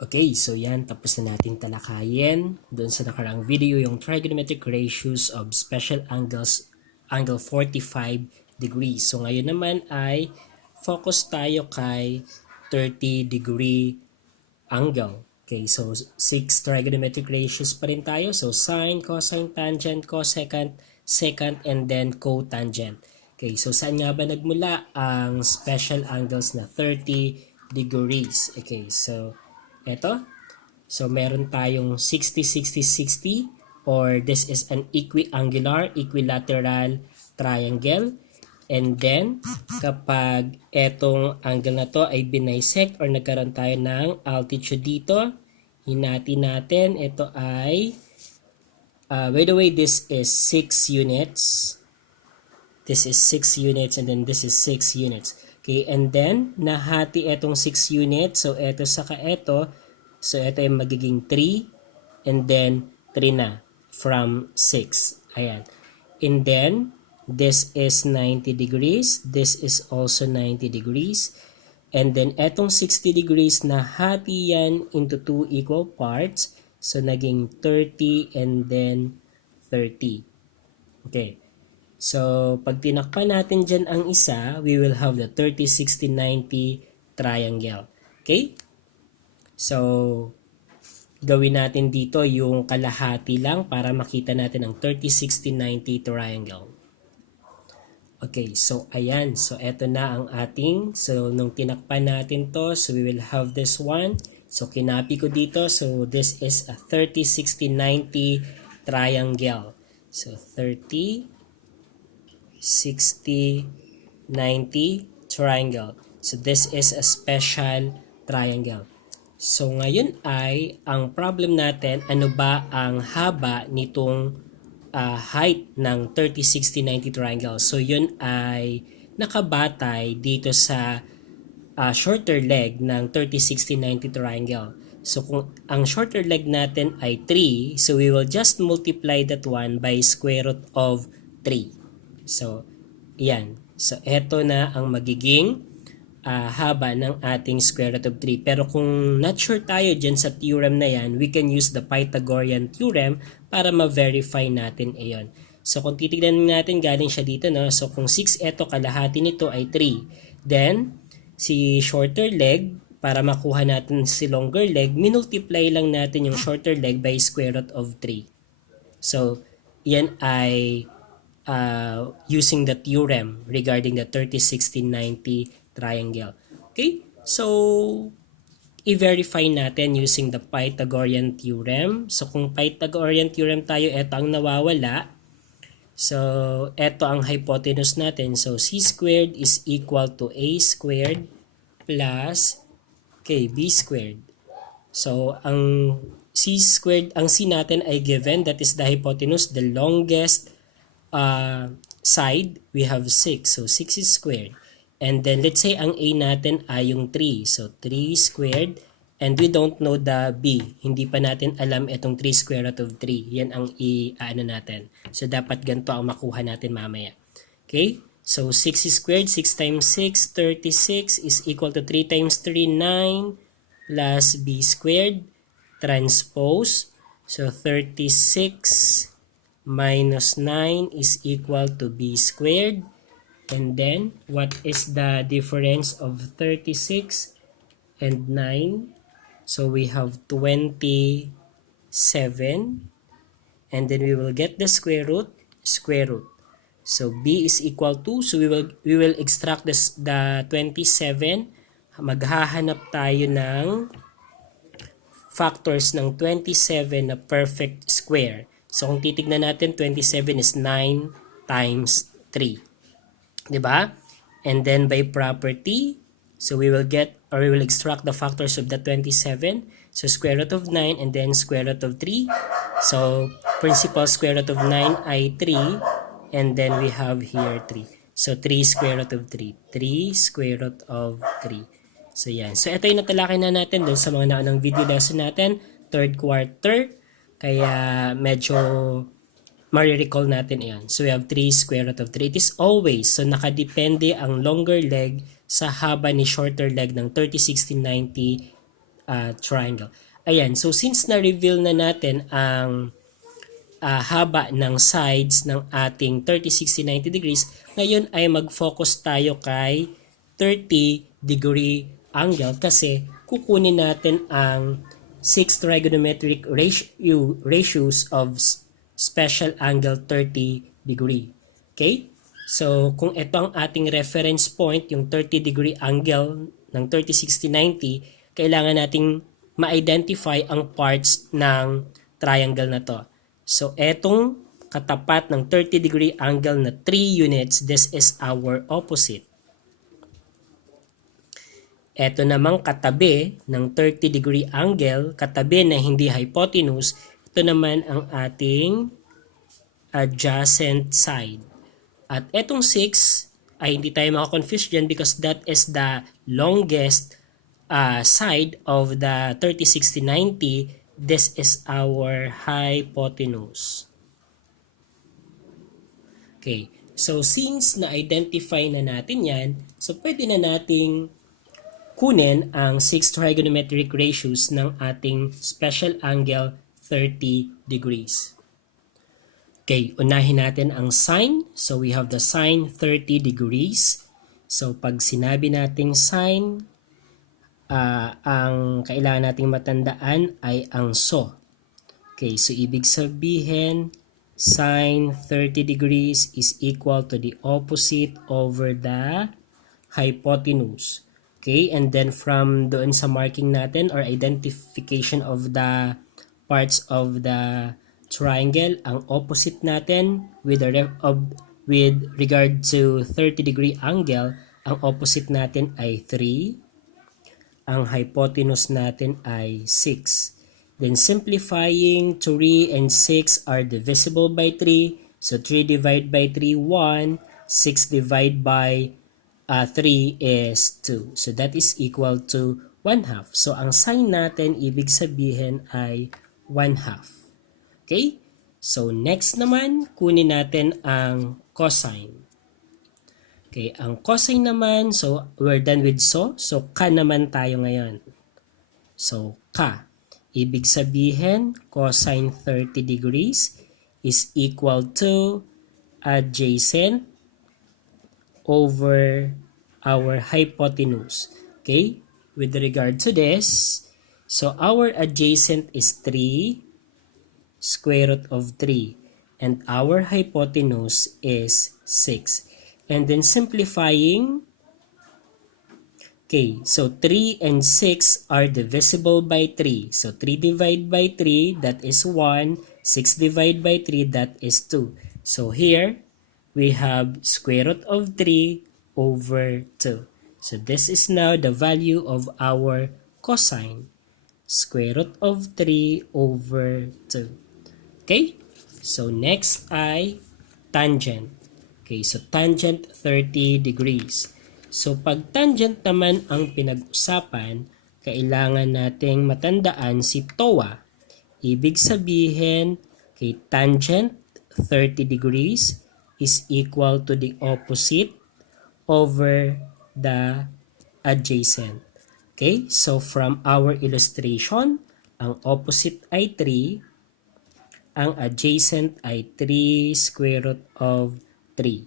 Okay, so yan, tapos na natin talakayin doon sa nakaraang video yung trigonometric ratios of special angles, angle 45 degrees. So ngayon naman ay focus tayo kay 30-degree angle. Okay, so 6 trigonometric ratios pa rin tayo. So sine, cosine, tangent, cosecant, secant, and then cotangent. Okay, so saan nga ba nagmula ang special angles na 30 degrees? Okay, so eto. So meron tayong 60, 60, 60 or this is an equiangular, equilateral triangle. And then, kapag etong angle na to ay binisect or nagkaroon tayo ng altitude dito, hinati natin, ito ay, by the way, this is 6 units. This is 6 units and then this is 6 units. Okay, and then, nahati etong 6 units. So, eto saka eto. So, eto ay magiging 3 and then 3 na from 6. Ayan. And then, this is 90 degrees. This is also 90 degrees. And then, etong 60 degrees na hati yan into 2 equal parts. So, naging 30 and then 30. Okay. So, pag tinakpan natin dyan ang isa, we will have the 30, 60, 90 triangle. Okay? So, gawin natin dito yung kalahati lang para makita natin ang 30, 60, 90 triangle. Okay, so ayan. So, eto na ang ating. So, nung tinakpan natin to, so we will have this one. So, kinapi ko dito. So, this is a 30, 60, 90 triangle. So, 30, 60, 90 triangle. So, this is a special triangle. So, ngayon ay, ang problem natin, ano ba ang haba nitong height ng 30, 60, 90 triangle? So, yun ay nakabatay dito sa shorter leg ng 30, 60, 90 triangle. So, kung ang shorter leg natin ay 3, so we will just multiply that one by square root of 3. So, yan. So, eto na ang magiging haba ng ating square root of 3. Pero kung not sure tayo dyan sa theorem na yan, we can use the Pythagorean Theorem para ma-verify natin iyon. So, kung titignan natin, galing siya dito, no? So, kung 6 eto, kalahati nito ay 3. Then, si shorter leg, para makuha natin si longer leg, minultiply lang natin yung shorter leg by square root of 3. So, yan ay using the theorem regarding the 30, 60, 90 triangle. Okay? So, i-verify natin using the Pythagorean Theorem. So, kung Pythagorean Theorem tayo, ito ang nawawala. So, ito ang hypotenuse natin. So, c squared is equal to a squared plus b squared. So, ang c squared, ang c natin ay given, that is the hypotenuse, the longest side, we have 6. So, 6 is squared. And then, let's say, ang a natin ay yung 3. So, 3 squared. And we don't know the b. Hindi pa natin alam itong 3 square root of 3. Yan ang i-ano natin. So, dapat ganito ang makuha natin mamaya. Okay? So, 6 squared. 6 times 6, 36 is equal to 3 times 3, 9 plus b squared. Transpose. So, 36 minus 9 is equal to b squared. And then, what is the difference of 36 and 9? So, we have 27. And then, we will get the square root. So, b is equal to, so we will extract the 27. Maghahanap tayo ng factors ng 27 na perfect square. So, kung titignan natin, 27 is 9 times 3. Diba? And then, by property, so we will get, or we will extract the factors of the 27. So, square root of 9 and then square root of 3. So, principal square root of 9 ay 3. And then, we have here 3. So, 3 square root of 3. 3 square root of 3. So, yan. So, ito yung natalakay na natin dun sa mga naunang video lesson natin. Third quarter. Kaya, medyo marirecall natin yan. So, we have 3 square root of 3. It is always, so nakadepende ang longer leg sa haba ni shorter leg ng 30, 60, 90 triangle. Ayan, so since na-reveal na natin ang haba ng sides ng ating 30, 60, 90 degrees, ngayon ay mag-focus tayo kay 30 degree angle kasi kukunin natin ang 6 trigonometric ratios of special angle 30 degree. Okay? So, kung ito ang ating reference point, yung 30 degree angle ng 30, 60, 90, kailangan nating ma-identify ang parts ng triangle na to. So, etong katapat ng 30 degree angle na 3 units, this is our opposite. Ito namang katabi ng 30 degree angle, katabi na hindi hypotenuse, ito naman ang ating adjacent side. At etong 6 ay hindi tayo makakonfuse dyan because that is the longest side of the 30, 60, 90. This is our hypotenuse. Okay, so since na-identify na natin yan, so pwede na nating kunin ang 6 trigonometric ratios ng ating special angle 30 degrees. Okay, unahin natin ang sine. So we have the sine 30 degrees. So pag sinabi nating sine, ang kailangan nating matandaan ay ang so. Okay, so ibig sabihin, sine 30 degrees is equal to the opposite over the hypotenuse. Okay, and then from doon sa marking natin or identification of the parts of the triangle, ang opposite natin with regard to 30 degree angle, ang opposite natin ay 3. Ang hypotenuse natin ay 6. Then simplifying, 3 and 6 are divisible by 3. So 3 divided by 3, 1. 6 divided by 3 is 2. So that is equal to 1/2. So ang sine natin, ibig sabihin ay 1/2. Okay? So next naman, kunin natin ang cosine. Okay, ang cosine naman, so we're done with so. So ka naman tayo ngayon. So ka. Ibig sabihin, cosine 30 degrees is equal to adjacent over our hypotenuse. Okay? With regard to this, so our adjacent is 3 square root of 3 and our hypotenuse is 6. And then simplifying, okay, so 3 and 6 are divisible by 3. So 3 divided by 3, that is 1. 6 divided by 3, that is 2. So here, we have square root of 3 over 2. So this is now the value of our cosine. Square root of 3 over 2. Okay? So next ay tangent. Okay, so tangent 30 degrees. So pag tangent naman ang pinag-usapan, kailangan nating matandaan si TOA. Ibig sabihin, okay, tangent 30 degrees is equal to the opposite over the adjacent. Okay, so from our illustration, ang opposite ay 3, ang adjacent ay 3 square root of 3.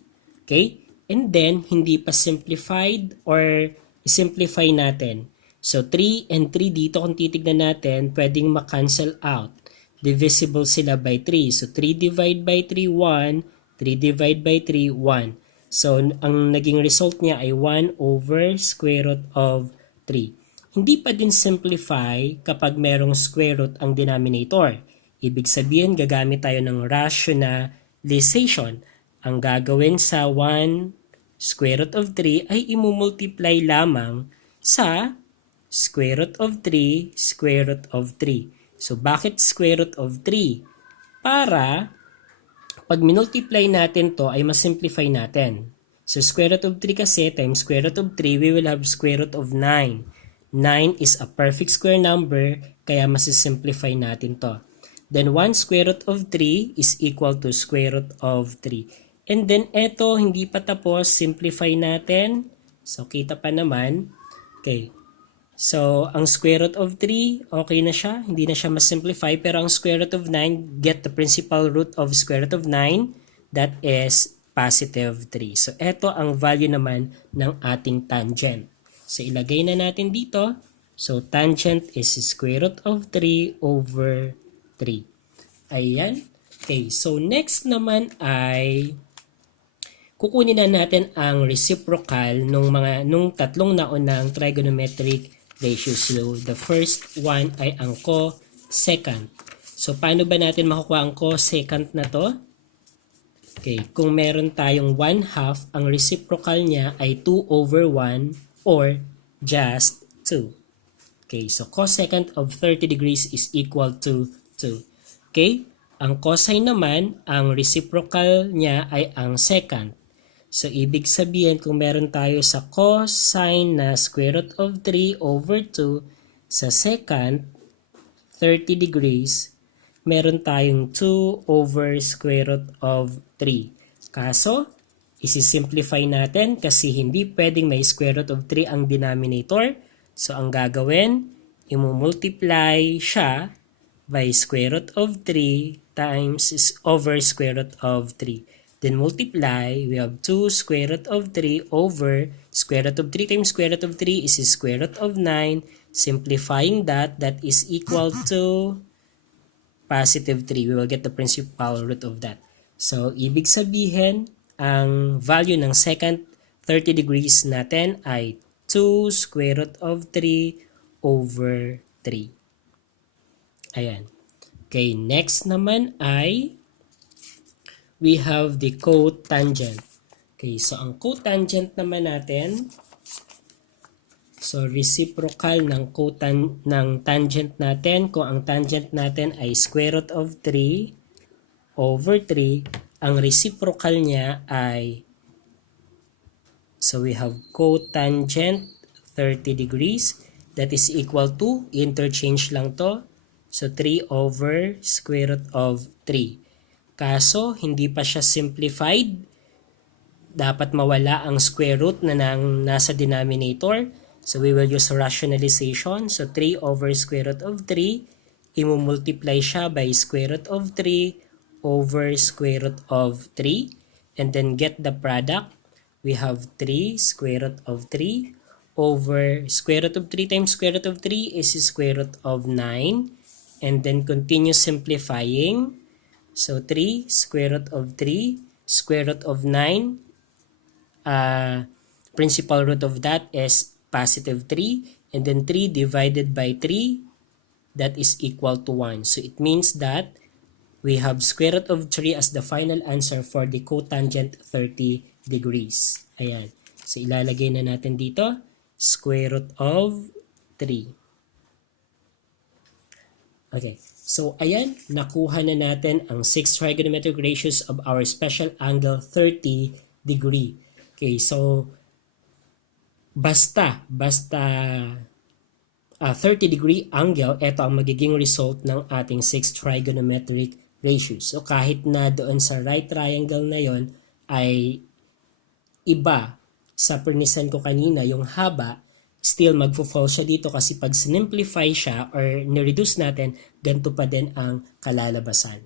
Okay? And then, hindi pa simplified or simplify natin. So, 3 and 3 dito kung titignan natin, pwedeng ma-cancel out. Divisible sila by 3. So, 3 divided by 3, 1. 3 divided by 3, 1. So, ang naging result niya ay 1 over square root of 3. Hindi pa din simplify kapag merong square root ang denominator. Ibig sabihin, gagamit tayo ng rationalization. Ang gagawin sa 1 square root of 3 ay imumultiply lamang sa square root of 3 square root of 3. So, bakit square root of 3? Para pag minultiply natin to ay masimplify natin. So, square root of 3 kasi times square root of 3, we will have square root of 9. 9 is a perfect square number, kaya masisimplify natin to. Then 1 square root of 3 is equal to square root of 3. And then eto, hindi pa tapos, simplify natin. So kita pa naman. Okay. So, ang square root of 3, okay na siya. Hindi na siya mas-simplify. Pero ang square root of 9, get the principal root of square root of 9. That is positive 3. So, ito ang value naman ng ating tangent. So, ilagay na natin dito. So, tangent is square root of 3 over 3. Ayan. Okay, so next naman ay kukunin na natin ang reciprocal nung tatlong naunang trigonometric ratios. So, the first one ay ang cosecant. So, paano ba natin makukuha ang cosecant na to? Okay, kung meron tayong 1/2, ang reciprocal niya ay 2 over 1 or just 2. Okay, so cosecant of 30 degrees is equal to 2. Okay, ang cosine naman, ang reciprocal niya ay ang secant. So, ibig sabihin, kung meron tayo sa cosine na square root of 3 over 2, sa secant, 30 degrees, meron tayong 2 over square root of 3. Kaso, isi-simplify natin kasi hindi pwedeng may square root of 3 ang denominator. So, ang gagawin, imumultiply siya by square root of 3 times over square root of 3. Then multiply, we have 2 square root of 3 over square root of 3 times square root of 3 is square root of 9. Simplifying that is equal to positive 3. We will get the principal root of that. So, ibig sabihin, ang value ng secant 30 degrees natin ay 2 square root of 3 over 3. Ayan. Okay, next naman ay we have the cotangent. Okay, so ang cotangent naman natin, so reciprocal ng tangent natin, kung ang tangent natin ay square root of 3 over 3, ang reciprocal niya ay, so we have cotangent 30 degrees, that is equal to, interchange lang to, so 3 over square root of 3. Kaso, hindi pa siya simplified. Dapat mawala ang square root na nasa denominator. So, we will use rationalization. So, 3 over square root of 3. Imumultiply siya by square root of 3 over square root of 3. And then get the product. We have 3 square root of 3 over square root of 3 times square root of 3 is square root of 9. And then continue simplifying. So, 3 square root of 3, square root of 9, principal root of that is positive 3, and then 3 divided by 3, that is equal to 1. So, it means that we have square root of 3 as the final answer for the cotangent 30 degrees. Ayan. So, ilalagay na natin dito, square root of 3. Okay. So, ayan, nakuha na natin ang 6 trigonometric ratios of our special angle 30 degree. Okay, so, basta 30 degree angle, ito ang magiging result ng ating 6 trigonometric ratios. So, kahit na doon sa right triangle na yon ay iba sa pernisan ko kanina, yung haba, still magfo-fall siya dito kasi pag sinimplify siya or nireduce natin, ganito pa din ang kalalabasan.